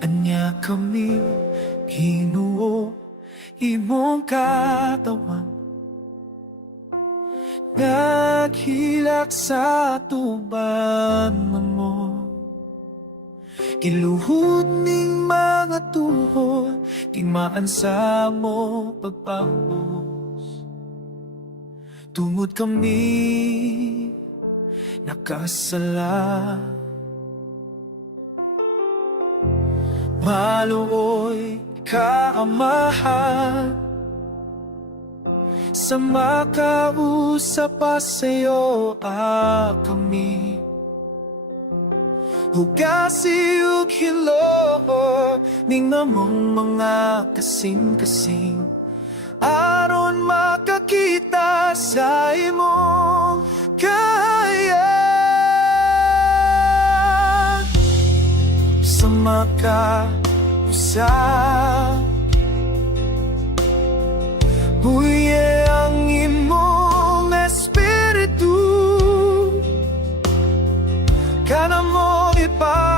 Anya kami Ginoo imong katawan, naghilak sa tuban mo. Giluhod ning mga tuhod, timaan sa mo pagpapos. Tungod kami nakasala, maluoy kaamahan, sa makausap pa sa'yo kami. Hugasi ug hiloo ning namong mga kasing-kasing, aron makakita sa imong kahayag. Sa makausap, buye ang imong espiritu, kana mo ipa